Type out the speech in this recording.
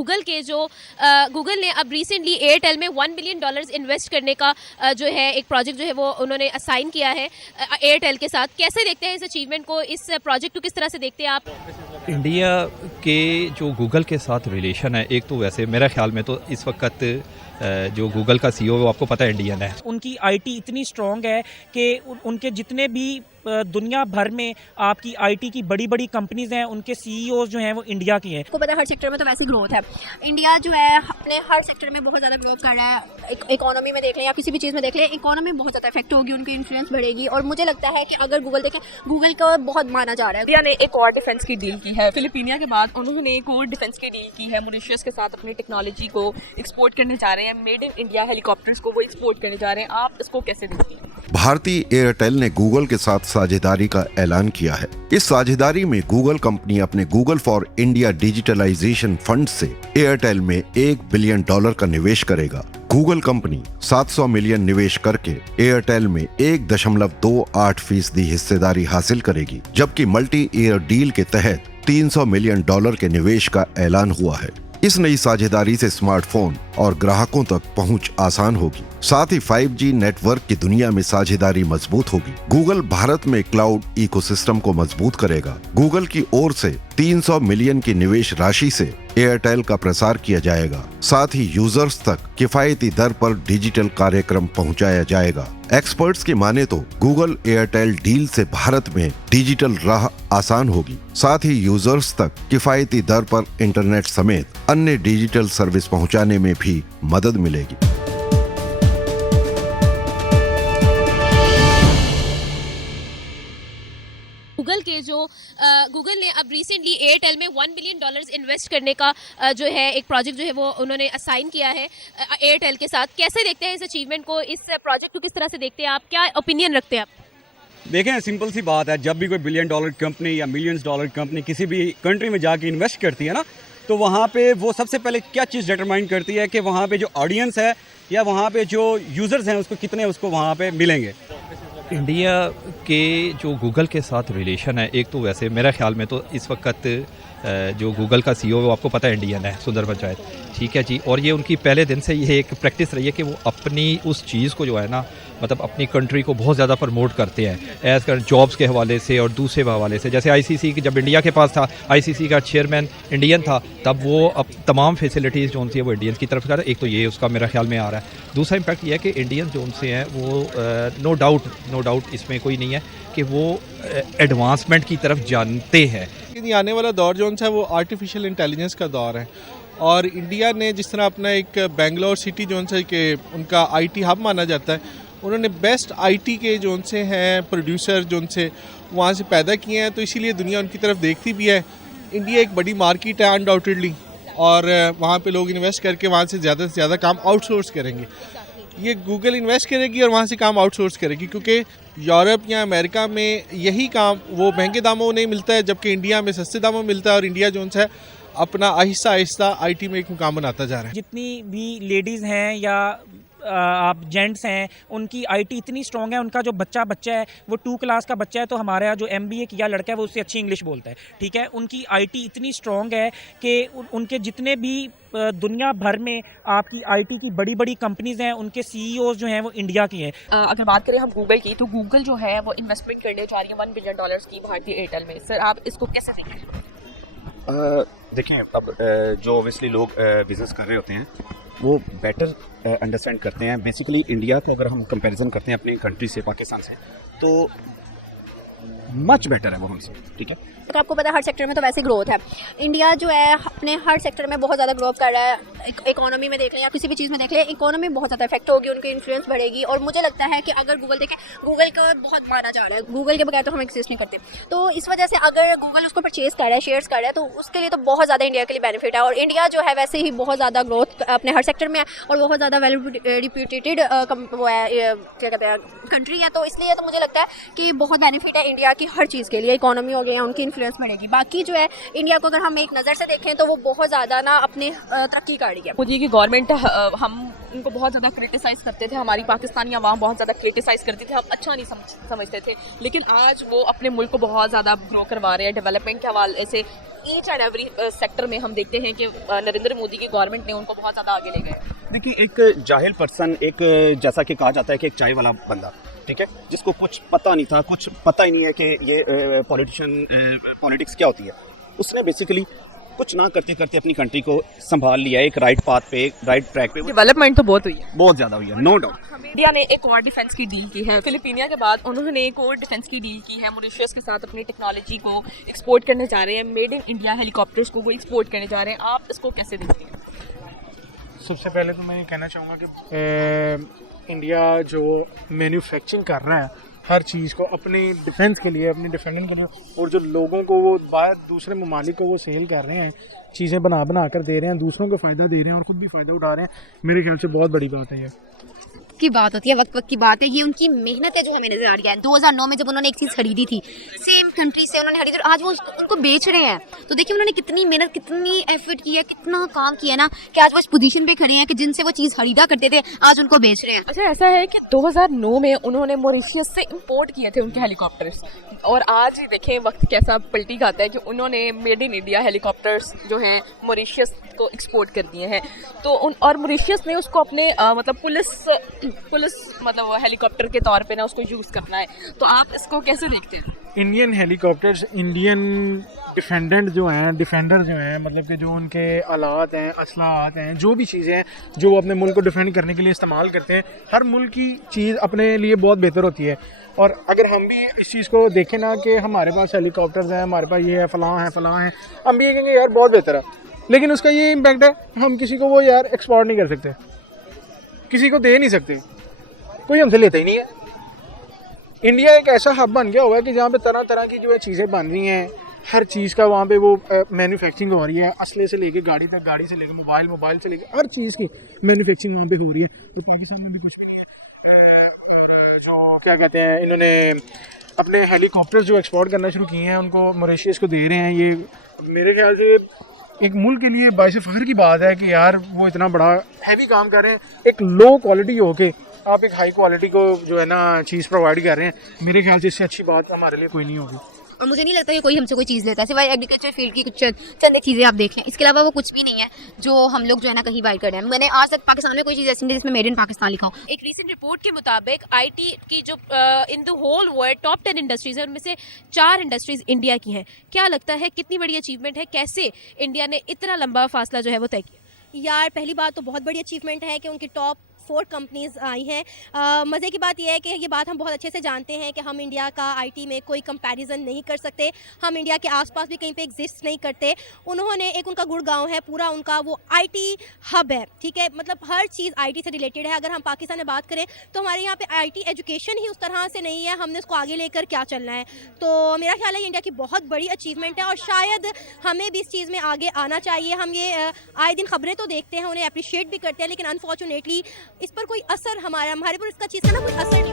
Google ने अब recently Airtel में $1 बिलियन इन्वेस्ट करने का जो है एक प्रोजेक्ट जो है वो उन्होंने असाइन किया है एयरटेल के साथ। कैसे देखते हैं इस अचीवमेंट को, इस प्रोजेक्ट को किस तरह से देखते हैं आप? इंडिया के जो गूगल के साथ रिलेशन है, एक तो वैसे मेरे ख्याल में तो इस वक्त जो गूगल का सीईओ है वो आपको पता है इंडियन है। उनकी आईटी इतनी स्ट्रॉन्ग है कि उनके जितने भी दुनिया भर में आपकी आईटी की बड़ी बड़ी कंपनीज हैं, उनके सीईओ जो हैं वो इंडिया की हैं। आपको पता है हर सेक्टर में तो वैसे ग्रोथ है। इंडिया जो है अपने हर सेक्टर में बहुत ज़्यादा ग्रोथ कर रहा है। इकोनॉमी में देख लें या किसी भी चीज़ में देख लें, इकोनॉमी बहुत ज़्यादा इफेक्ट होगी, उनकी इन्फ्लुएंस बढ़ेगी। और मुझे लगता है कि अगर गूगल देखें, गूगल को बहुत माना जा रहा है। इंडिया ने एक और डिफेंस की डील की है। फिलिपीनिया के बाद उन्होंने एक और डिफेंस की डील की है मॉरिशस के साथ। अपनी टेक्नोलॉजी को एक्सपोर्ट करने जा रहे हैं। मेड इन इंडिया हेलीकॉप्टर्स को वो एक्सपोर्ट करने जा रहे हैं। आप इसको कैसे देखते हैं? भारतीय एयरटेल ने गूगल के साथ साझेदारी का ऐलान किया है। इस साझेदारी में गूगल कंपनी अपने Google for India digitalization fund से एयरटेल में $1 बिलियन का निवेश करेगा। गूगल कंपनी 700 मिलियन निवेश करके एयरटेल में 1.28% हिस्सेदारी हासिल करेगी, जबकि मल्टी ईयर डील के तहत $300 मिलियन के निवेश का ऐलान हुआ है। इस नई साझेदारी से स्मार्टफोन और ग्राहकों तक पहुंच आसान होगी। साथ ही 5G नेटवर्क की दुनिया में साझेदारी मजबूत होगी। गूगल भारत में क्लाउड इकोसिस्टम को मजबूत करेगा। गूगल की ओर से 300 मिलियन की निवेश राशि से एयरटेल का प्रसार किया जाएगा। साथ ही यूजर्स तक किफायती दर पर डिजिटल कार्यक्रम पहुंचाया जाएगा। एक्सपर्ट्स की माने तो गूगल एयरटेल डील से भारत में डिजिटल राह आसान होगी। साथ ही यूजर्स तक किफायती दर पर इंटरनेट समेत अन्य डिजिटल सर्विस पहुंचाने में भी मदद मिलेगी। गूगल ने अब रिसेंटली एयरटेल में $1 बिलियन इन्वेस्ट करने का जो है एक प्रोजेक्ट जो है वो उन्होंने असाइन किया है एयरटेल के साथ। कैसे देखते हैं इस अचीवमेंट को, इस प्रोजेक्ट को किस तरह से देखते हैं आप? क्या ओपिनियन रखते हैं आप? देखें, सिंपल सी बात है, जब भी कोई $1 बिलियन कंपनी या मिलियंस डॉलर कंपनी किसी भी कंट्री में जाके इन्वेस्ट करती है ना, तो वहाँ पे वो सबसे पहले क्या चीज़ डिटरमाइन करती है कि वहाँ पे जो ऑडियंस है या वहाँ पे जो यूज़र्स हैं उसको कितने उसको वहाँ पे मिलेंगे। इंडिया के जो गूगल के साथ रिलेशन है, एक तो वैसे मेरे ख्याल में तो इस वक्त जो गूगल का सीईओ है वो आपको पता है इंडियन है, सुंदर पिचाई, ठीक है जी। और ये उनकी पहले दिन से ये एक प्रैक्टिस रही है कि वो अपनी उस चीज़ को जो है ना, मतलब अपनी कंट्री को बहुत ज़्यादा प्रमोट करते हैं एज कर जॉब्स के हवाले से और दूसरे हवाले से। जैसे आईसीसी जब इंडिया के पास था, आईसीसी का चेयरमैन इंडियन था, तब वो अब तमाम फैसिलिटीज़ जो सी वो इंडियंस की तरफ कर। एक तो ये उसका मेरा ख्याल में आ रहा है। दूसरा इम्पैक्ट ये है कि इंडियन जो से हैं वो नो डाउट इसमें कोई नहीं है कि वो एडवांसमेंट की तरफ जानते हैं। लेकिन आने वाला दौर जो है वो आर्टिफिशियल इंटेलिजेंस का दौर है। और इंडिया ने जिस तरह अपना एक बेंगलोर सिटी जो है कि उनका आईटी हब माना जाता है, उन्होंने बेस्ट आईटी के जो उनसे हैं प्रोड्यूसर जो उनसे वहाँ से पैदा किए हैं, तो इसीलिए दुनिया उनकी तरफ देखती भी है। इंडिया एक बड़ी मार्केट है अनडाउटेडली, और वहाँ पे लोग इन्वेस्ट करके वहाँ से ज़्यादा काम आउटसोर्स करेंगे। ये गूगल इन्वेस्ट करेगी और वहाँ से काम आउटसोर्स करेगी, क्योंकि यूरोप या अमेरिका में यही काम वो महंगे दामों में नहीं मिलता है, जबकि इंडिया में सस्ते दामों में मिलता है। और इंडिया जो है अपना आहिस्ता आहिस्ता आईटी में एक मुकाम बनाता जा रहा है। जितनी भी लेडीज़ हैं या आप जेंट्स हैं, उनकी आईटी इतनी स्ट्रॉन्ग है। उनका जो बच्चा है वो 2 क्लास का बच्चा है, तो हमारा जो MBA किया लड़का है वो उससे अच्छी इंग्लिश बोलता है, ठीक है। उनकी आईटी इतनी स्ट्रॉन्ग है कि उनके जितने भी दुनिया भर में आपकी आईटी की बड़ी बड़ी कंपनीज हैं, उनके सीईओ जो हैं वो इंडिया की हैं। अगर बात करें हम गूगल की, तो गूगल जो है वो इन्वेस्टमेंट करने जा रही है $1 बिलियन की भारतीय एयरटेल में। सर, आप इसको कैसे देखते हैं? देखें, अब जो ओबियसली लोग बिजनेस कर रहे होते हैं वो बेटर अंडरस्टैंड करते हैं। बेसिकली इंडिया को अगर हम कंपैरिजन करते हैं अपनी कंट्री से, पाकिस्तान से, तो मच बेटर है वो हमसे, ठीक है। आपको पता है हर सेक्टर में तो वैसे ग्रोथ है। इंडिया जो है अपने हर सेक्टर में बहुत ज़्यादा ग्रोथ कर रहा है। इकोनॉमी में देख लें या किसी भी चीज़ में देख लें, इकोनॉमी बहुत ज़्यादा इफेक्ट होगी, उनकी इन्फ्लुएंस बढ़ेगी। और मुझे लगता है कि अगर गूगल देखें, गूगल का बहुत माना जा रहा है, गूगल के बगैर तो हम एग्जिस्ट नहीं करते। तो इस वजह से अगर गूगल उसको परचेज कर रहा है, शेयर्स कर रहा है, तो उसके लिए तो बहुत ज़्यादा इंडिया के लिए बेनिफिट है। और इंडिया जो है वैसे ही बहुत ज़्यादा ग्रोथ अपने हर सेक्टर में है और बहुत ज़्यादा वेल रिप्यूटेड वो है, क्या कहते हैं, कंट्री है। तो इसलिए तो मुझे लगता है कि बहुत बेनिफिट है इंडिया की हर चीज़ के लिए। इकोनॉमी हो गया, उनकी इन्फ्लुएंस बढ़ेगी। बाकी जो है इंडिया को अगर हम एक नज़र से देखें तो वो बहुत ज़्यादा ना अपने तरक्की कर रही है। मुझे कि गवर्नमेंट हम उनको बहुत ज़्यादा क्रिटिसाइज़ करते थे, हमारी पाकिस्तानी अवाम बहुत ज़्यादा क्रिटिसाइज़ करती थी, हम अच्छा नहीं समझते थे। लेकिन आज वो अपने मुल्क को बहुत ज़्यादा ग्रो करवा रहे हैं डेवलपमेंट के हवाले से। ईच एंड एवरी सेक्टर में हम देखते हैं कि नरेंद्र मोदी की गवर्नमेंट ने उनको बहुत ज़्यादा आगे ले गए। देखिए, एक जाहिल पर्सन, एक जैसा कि कहा जाता है कि एक चाय वाला बंदा, ठीक है, जिसको कुछ पता नहीं था, कुछ पता ही नहीं है कि ये पॉलिटिक्स क्या होती है, उसने बेसिकली कुछ ना करते करते अपनी कंट्री को संभाल लिया, एक राइट पाथ पे, एक राइट ट्रैक पे। डेवलपमेंट तो बहुत हुई है, बहुत ज़्यादा हुई है, नो डाउट। इंडिया ने एक और डिफेंस की डील की है, फिलिपीनिया के बाद उन्होंने एक और डिफेंस की डील की है, मॉरिशस के साथ अपनी टेक्नोलॉजी को एक्सपोर्ट करने जा रहे हैं, मेड इन इंडिया हेलीकॉप्टर्स को वो एक्सपोर्ट करने जा रहे हैं। आप इसको कैसे देखते हैं? सबसे पहले तो मैं ये कहना चाहूँगा कि इंडिया जो मैन्युफैक्चरिंग कर रहा है हर चीज़ को अपनी डिफेंस के लिए, अपनी डिफेंडिंग के लिए, और जो लोगों को वो बाहर दूसरे ममालिक को वो सेल कर रहे हैं, चीज़ें बना कर दे रहे हैं, दूसरों को फ़ायदा दे रहे हैं और ख़ुद भी फ़ायदा उठा रहे हैं, मेरे ख्याल से बहुत बड़ी बात है ये। की बात होती है, वक्त की बात है, ये उनकी मेहनत है जो हमें नजर आ रही है। 2009 में जब उन्होंने एक चीज़ खरीदी थी सेम कंट्री से, उन्होंने खरीदी, आज वो उनको बेच रहे हैं। तो देखिए उन्होंने कितनी मेहनत, कितनी एफर्ट किया, कितना काम किया ना, कि आज वो इस पोजीशन पे खड़े हैं कि जिनसे वो चीज़ खरीदा करते थे आज उनको बेच रहे हैं। अच्छा, ऐसा है कि 2009 में उन्होंने मॉरिशस से इंपोर्ट किए थे उनके हेलीकॉप्टर्स, और आज ही देखें वक्त कैसा पलटी खाता है कि उन्होंने मेड इन इंडिया हेलीकॉप्टर्स जो हैं मॉरिशस को एक्सपोर्ट कर दिए हैं। तो और मॉरिशस ने उसको अपने मतलब पुलिस मतलब हेलीकॉप्टर के तौर पे ना उसको यूज़ करना है। तो आप इसको कैसे देखते हैं? इंडियन हेलीकॉप्टर्स, इंडियन डिफेंडेंट जो हैं, डिफेंडर जो हैं, मतलब कि जो उनके आलात हैं, असलाहत हैं, जो भी चीज़ें हैं जो वो अपने मुल्क को डिफेंड करने के लिए इस्तेमाल करते हैं, हर मुल्क की चीज़ अपने लिए बहुत बेहतर होती है। और अगर हम भी इस चीज़ को देखें ना कि हमारे पास हेलीकॉप्टर्स हैं, हमारे पास ये है, फ़लाँ है, हम भी ये कहेंगे यार बहुत बेहतर है, लेकिन उसका ये इम्पैक्ट है, हम किसी को वो यार एक्सपोर्ट नहीं कर सकते, किसी को दे नहीं सकते, कोई हमसे लेता ही नहीं है। इंडिया एक ऐसा हब बन गया हुआ है कि जहाँ पे तरह तरह की जो है चीज़ें बन रही हैं, हर चीज़ का वहाँ पे वो मैन्युफैक्चरिंग हो रही है, असले से लेके गाड़ी तक, गाड़ी से लेके मोबाइल से लेके हर चीज़ की मैन्युफैक्चरिंग वहाँ पे हो रही है। तो पाकिस्तान में भी कुछ भी नहीं है। और जो क्या कहते हैं, इन्होंने अपने हेलीकॉप्टर्स जो एक्सपोर्ट करना शुरू किए हैं उनको मॉरिशस को दे रहे हैं। ये मेरे ख्याल से एक मुल्क के लिए बाइस फ़ख्र की बात है कि यार वो इतना बड़ा हैवी काम कर रहे हैं, एक लो क्वालिटी होके आप एक हाई क्वालिटी को जो है ना चीज़ प्रोवाइड कर रहे हैं। मेरे ख्याल से इससे अच्छी बात हमारे लिए कोई नहीं होगी। और मुझे नहीं लगता कि कोई हमसे कोई चीज़ लेता है, सिवाय एग्रीकल्चर फील्ड की कुछ चंद एक चीज़ें आप देख लें, इसके अलावा वो कुछ भी नहीं है जो हम लोग जो है ना कहीं बाय कर रहे हैं। मैंने आज तक पाकिस्तान में कोई चीज़ ऐसी नहीं जिसमें मेड इन पाकिस्तान लिखा हो। एक रीसेंट रिपोर्ट के मुताबिक आईटी की जो in the whole world top 10 industries है, उनमें से 4 इंडस्ट्रीज इंडिया की हैं। क्या लगता है कितनी बड़ी अचीवमेंट है, कैसे इंडिया ने इतना लंबा फासला जो है वो तय किया? यार पहली बात तो बहुत बड़ी अचीवमेंट है कि उनकी टॉप 4 कंपनीज आई हैं। मज़े की बात यह है कि ये बात हम बहुत अच्छे से जानते हैं कि हम इंडिया का आईटी में कोई कंपैरिजन नहीं कर सकते, हम इंडिया के आसपास भी कहीं पे एग्जिस्ट नहीं करते। उन्होंने एक उनका गुड़गांव है, पूरा उनका वो आईटी हब है, ठीक है, मतलब हर चीज़ आईटी से रिलेटेड है। अगर हम पाकिस्तान में बात करें तो हमारे यहाँ पे आईटी एजुकेशन ही उस तरह से नहीं है, हमने उसको आगे लेकर क्या चलना है। तो मेरा ख्याल है इंडिया की बहुत बड़ी अचीवमेंट है और शायद हमें भी इस चीज़ में आगे आना चाहिए। हम ये आए दिन खबरें तो देखते हैं, उन्हें अप्रिशिएट भी करते हैं, लेकिन अनफॉर्चुनेटली इस पर कोई असर हमारे पर इसका चीज़ का ना कोई असर